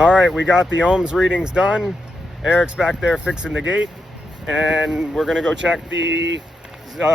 All right, we got the ohms readings done. Eric's back there fixing the gate, and we're gonna go check the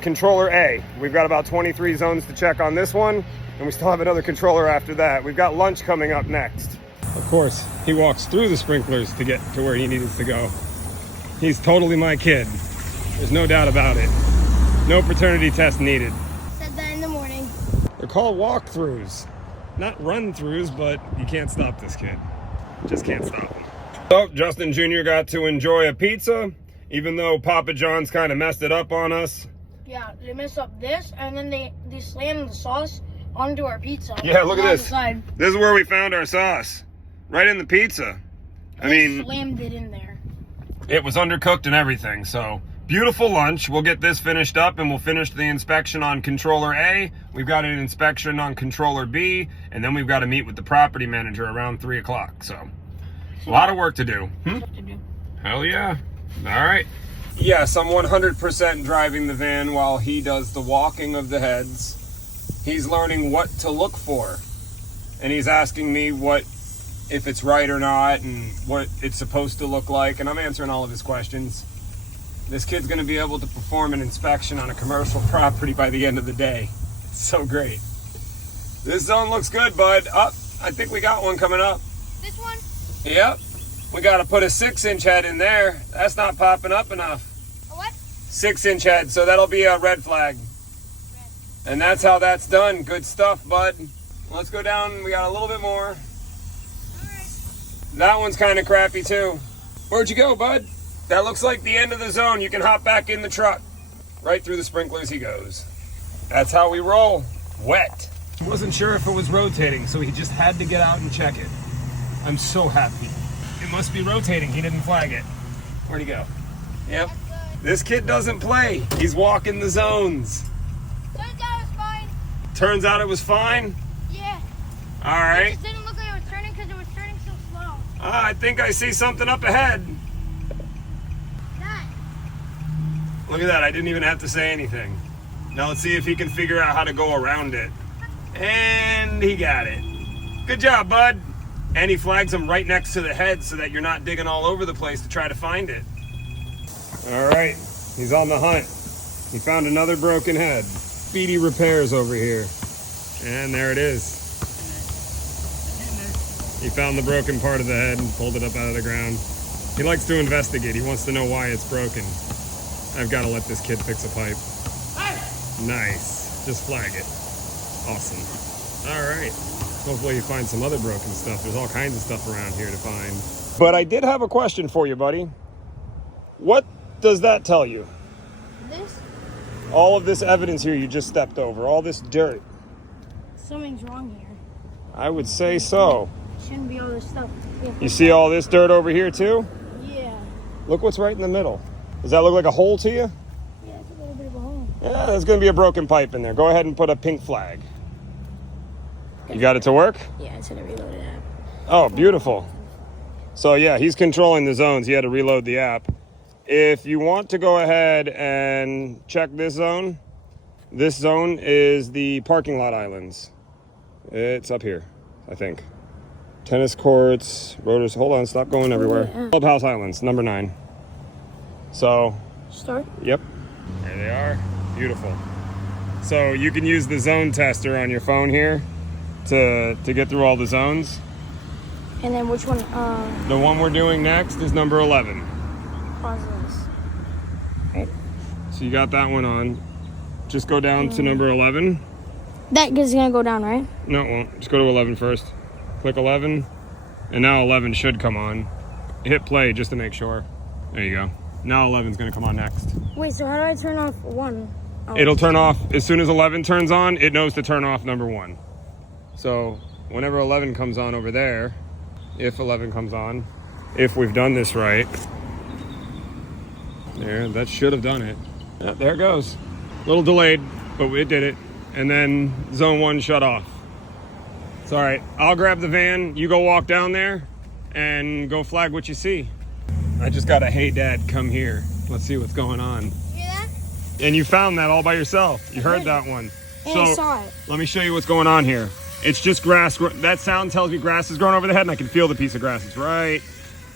controller A. We've got about 23 zones to check on this one, and we still have another controller after that. We've got lunch coming up next. Of course, he walks through the sprinklers to get to where he needs to go. He's totally my kid. There's no doubt about it. No paternity test needed. Said that in the morning. They're called walkthroughs, not run-throughs, but you can't stop this kid. Just can't stop him. So Justin Jr. got to enjoy a pizza, even though Papa John's kind of messed it up on us. Yeah, they messed up this, and then they slammed the sauce onto our pizza. Yeah, look at this. This is where we found our sauce. Right in the pizza. I mean, slammed it in there. It was undercooked and everything, so beautiful lunch. We'll get this finished up and we'll finish the inspection on controller A. We've got an inspection on controller B, and then we've got to meet with the property manager around 3 o'clock. So a lot of work to do. Hell yeah. All right. Yes, I'm 100% driving the van while he does the walking of the heads. He's learning what to look for, and he's asking me if it's right or not and what it's supposed to look like, and I'm answering all of his questions. This kid's gonna be able to perform an inspection on a commercial property by the end of the day. It's so great. This zone looks good, bud. I think we got one coming up. This one? Yep. We gotta put a 6-inch head in there. That's not popping up enough. A what? 6-inch head, so that'll be a red flag. Red. And that's how that's done. Good stuff, bud. Let's go down, we got a little bit more. That one's kind of crappy too. Where'd you go, bud? That looks like the end of the zone. You can hop back in the truck. Right through the sprinklers he goes. That's how we roll. Wet. He wasn't sure if it was rotating, so he just had to get out and check it. I'm so happy. It must be rotating. He didn't flag it. Where'd he go? Yep. This kid doesn't play. He's walking the zones. Turns out it was fine. Turns out it was fine? Yeah. All right. It just didn't look like it was turning because it was turning so slow. I think I see something up ahead. That. Look at that, I didn't even have to say anything. Now let's see if he can figure out how to go around it. And he got it. Good job, bud. And he flags him right next to the head so that you're not digging all over the place to try to find it. All right, he's on the hunt. He found another broken head. Speedy repairs over here. And there it is. He found the broken part of the head and pulled it up out of the ground. He likes to investigate. He wants to know why it's broken. I've got to let this kid fix a pipe. Nice. Just flag it. Awesome. All right. Hopefully you find some other broken stuff. There's all kinds of stuff around here to find. But I did have a question for you, buddy. What does that tell you? This? All of this evidence here you just stepped over. All this dirt. Something's wrong here. I would say so. Shouldn't be all this stuff. You see all this dirt over here too? Yeah. Look what's right in the middle. Does that look like a hole to you? Yeah, it's a little bit of a hole. Yeah, there's going to be a broken pipe in there. Go ahead and put a pink flag. You got it to work? Yeah, it's gonna reload the app. Oh, beautiful. So yeah, he's controlling the zones. He had to reload the app. If you want to go ahead and check this zone is the parking lot islands. It's up here, I think. Tennis courts, rotors. Hold on, stop going everywhere. Yeah. Clubhouse Islands, number 9. So, Start? yep. There they are. Beautiful. So you can use the zone tester on your phone here to get through all the zones. And then which one? The one we're doing next is number 11. Pause this. Right. So you got that one on. Just go down to number 11. That is gonna go down, right? No, it won't. Just go to 11 first. Click 11, and now 11 should come on. Hit play just to make sure. There you go. Now 11's gonna come on next. Wait, so how do I turn off 1? Oh. It'll turn off as soon as 11 turns on. It knows to turn off number 1. So whenever 11 comes on over there, if 11 comes on, if we've done this right, there, that should have done it. Yeah, there it goes. A little delayed, but it did it. And then zone 1 shut off. It's all right. I'll grab the van. You go walk down there and go flag what you see. I just got a hey dad, come here. Let's see what's going on. You hear that? And you found that all by yourself. You heard that one. And I saw it. Let me show you what's going on here. It's just grass. That sound tells me grass is growing over the head, and I can feel the piece of grass. It's right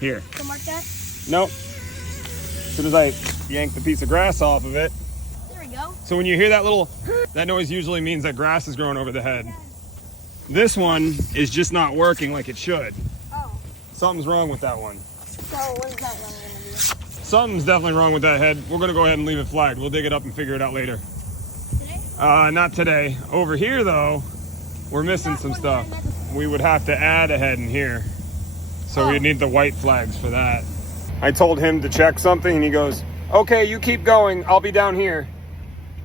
here. So mark that. Nope. As soon as I yank the piece of grass off of it. There we go. So when you hear that little, that noise usually means that grass is growing over the head. This one is just not working like it should. Oh. Something's wrong with that one. So what is that one gonna be? Something's definitely wrong with that head. We're gonna go ahead and leave it flagged. We'll dig it up and figure it out later. Today? Not today. Over here though, we're missing some stuff. We would have to add a head in here. So we need the white flags for that. I told him to check something and he goes, okay, you keep going. I'll be down here.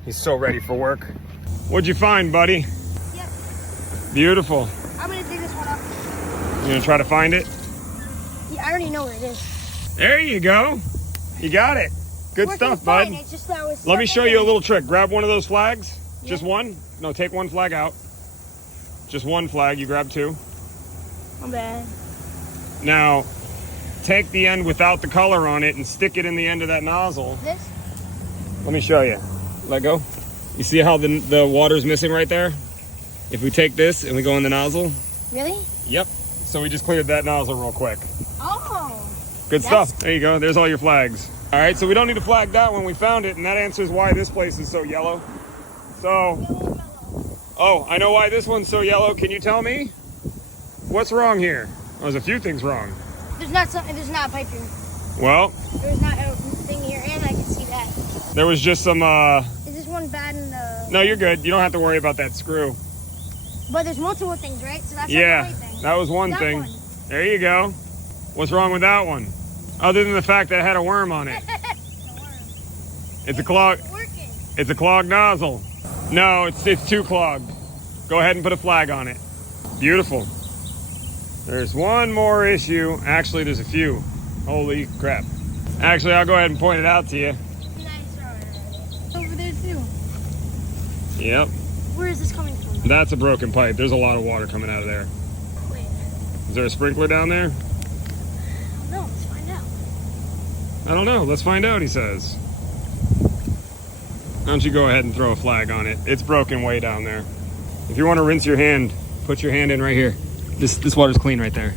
He's so ready for work. What'd you find, buddy? Yep. Beautiful. I'm gonna dig this one up. You gonna try to find it? Yeah, I already know where it is. There you go. You got it. Good stuff, bud. It's just that was Let me show you a little trick. Grab one of those flags. Yeah. Just one. No, take one flag out. Just one flag. You grab two. My bad. Now, take the end without the color on it and stick it in the end of that nozzle. This? Let me show you. Let go. You see how the water's missing right there? If we take this and we go in the nozzle. Really? Yep. So we just cleared that nozzle real quick. Oh. Good stuff. There you go. There's all your flags. All right, so we don't need to flag that when we found it, and that answers why this place is so yellow. So, oh, I know why this one's so yellow. Can you tell me? What's wrong here? There's a few things wrong. There's not a pipe here. Well, There's not a thing here, and I can see that. there was just some, Is this one bad in the... no, you're good. You don't have to worry about that screw. But there's multiple things, right? So that's Yeah, not the right thing. that was one That thing. one. There you go. What's wrong with that one? Other than the fact that it had a worm on it. It's a clog. Working. It's a clogged nozzle. No, it's too clogged. Go ahead and put a flag on it. Beautiful. There's one more issue. Actually, there's a few. Holy crap. Actually, I'll go ahead and point it out to you. Nice. Over there too. Yep. Where is this coming from? That's a broken pipe. There's a lot of water coming out of there. Wait. Is there a sprinkler down there? No, let's find out. I don't know. Let's find out, he says. Why don't you go ahead and throw a flag on it? It's broken way down there. If you want to rinse your hand, put your hand in right here. This water's clean right there.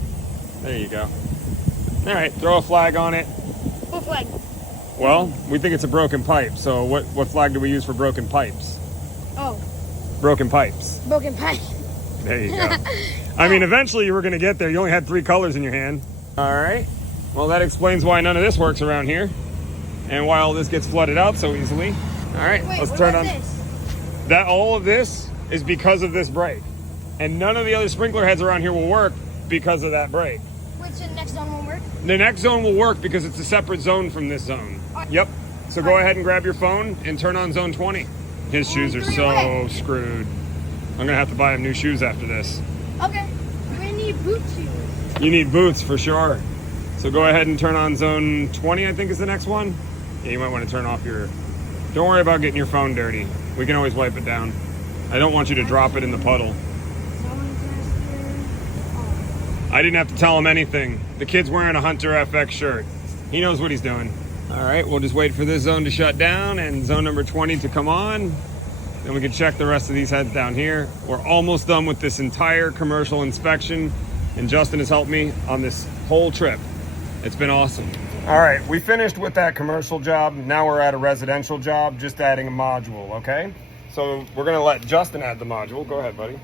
There you go. All right, throw a flag on it. What flag? Well, we think it's a broken pipe. So what flag do we use for broken pipes? Oh, Broken pipes. broken pipe. There you go. I mean, eventually you were going to get there. You only had 3 colors in your hand. All right. Well, that explains why none of this works around here and why all this gets flooded out so easily. All right, Wait, let's what turn about on. this? That all of this is because of this break. And none of the other sprinkler heads around here will work because of that break. Which the next zone won't work? The next zone will work because it's a separate zone from this zone. Yep. So go ahead and grab your phone and turn on zone 20. His shoes are so screwed. I'm gonna have to buy him new shoes after this. Okay. We need boot shoes. You need boots for sure. So go ahead and turn on zone 20, I think is the next one. Yeah, you might want to turn off your... Don't worry about getting your phone dirty. We can always wipe it down. I don't want you to drop it in the puddle. I didn't have to tell him anything. The kid's wearing a Hunter FX shirt. He knows what he's doing. All right, we'll just wait for this zone to shut down and zone number 20 to come on. Then we can check the rest of these heads down here. We're almost done with this entire commercial inspection, and Justin has helped me on this whole trip. It's been awesome. All right, we finished with that commercial job. Now we're at a residential job, just adding a module, okay? So we're gonna let Justin add the module. Go ahead, buddy.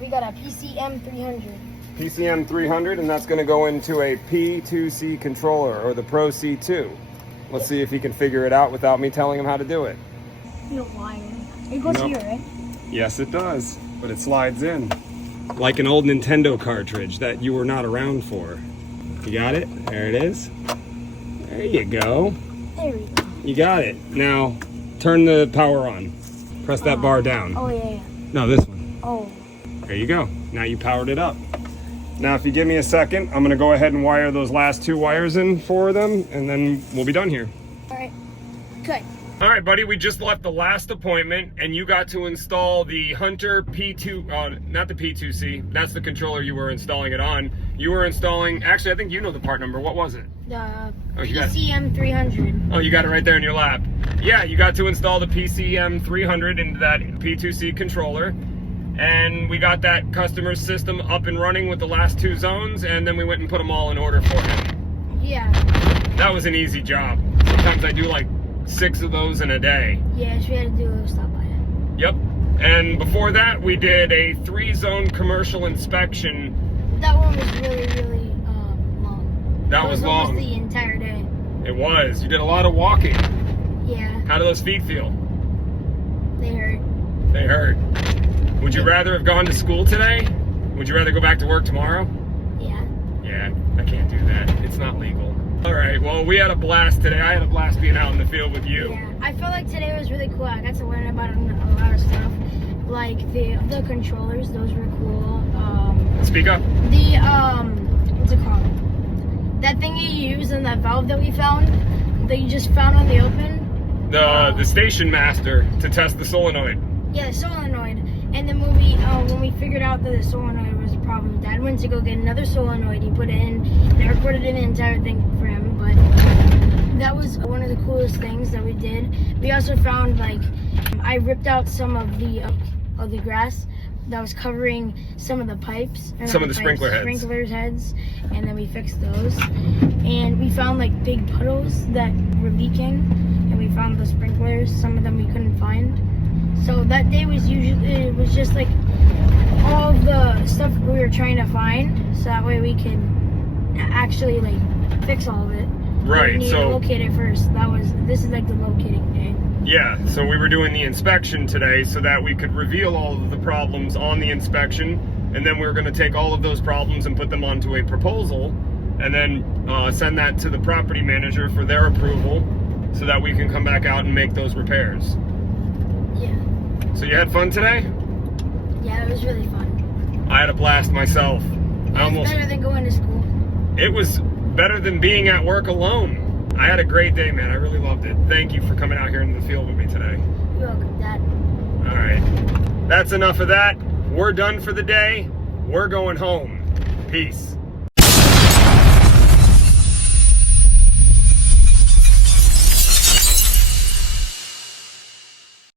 We got a PCM300. PCM300, and that's gonna go into a P2C controller, or the Pro C2. Let's see if he can figure it out without me telling him how to do it. No wire. It goes here, right? Yes, it does, but it slides in. Like an old Nintendo cartridge that you were not around for. You got it? There it is. There you go. There we go. You got it. Now, turn the power on. Press that bar down. Oh, yeah. No, this one. Oh. There you go. Now you powered it up. Now, if you give me a second, I'm gonna go ahead and wire those last 2 wires in for them, and then we'll be done here. All right. Good. All right, buddy, we just left the last appointment, and you got to install the Hunter P2, not the P2C, that's the controller you were installing it on. You were installing, actually, I think you know the part number. What was it? The you got it. PCM300. Oh, you got it right there in your lap. Yeah, you got to install the PCM300 into that P2C controller. and we got that customer's system up and running with the last 2 zones, and then we went and put them all in order for him. Yeah. That was an easy job. Sometimes I do like 6 of those in a day. Yeah, so we had to do a little stop by. Yep. And before that, we did a 3-zone commercial inspection. That one was really, really long. That was long. Almost the entire day. It was. You did a lot of walking. Yeah. How do those feet feel? They hurt. They hurt. Would you rather have gone to school today? Would you rather go back to work tomorrow? Yeah. Yeah, I can't do that. It's not legal. All right, well, we had a blast today. I had a blast being out in the field with you. Yeah. I felt like today was really cool. I got to learn about a lot of stuff. Like the controllers, those were cool. Speak up. What's it called? That thing you use and that valve that we found, that you just found on the open. The station master to test the solenoid. Yeah, the solenoid. And then when we figured out that the solenoid was a problem, Dad went to go get another solenoid. He put it in, and I recorded in the entire thing for him. But that was one of the coolest things that we did. We also found, like, I ripped out some of the grass that was covering some of the pipes. Some of the sprinklers heads, and then we fixed those. And we found like big puddles that were leaking, and we found the sprinklers. Some of them we couldn't find. So that day it was just like all the stuff we were trying to find, so that way we could actually like fix all of it. Right. We need to locate it first. This is like the locating day. Yeah, so we were doing the inspection today so that we could reveal all of the problems on the inspection, and then we were going to take all of those problems and put them onto a proposal, and then send that to the property manager for their approval so that we can come back out and make those repairs. Yeah. So you had fun today? Yeah, it was really fun. I had a blast myself. It was better than going to school. It was better than being at work alone. I had a great day, man. I really loved it. Thank you for coming out here in the field with me today. You're welcome, Dad. All right. That's enough of that. We're done for the day. We're going home. Peace.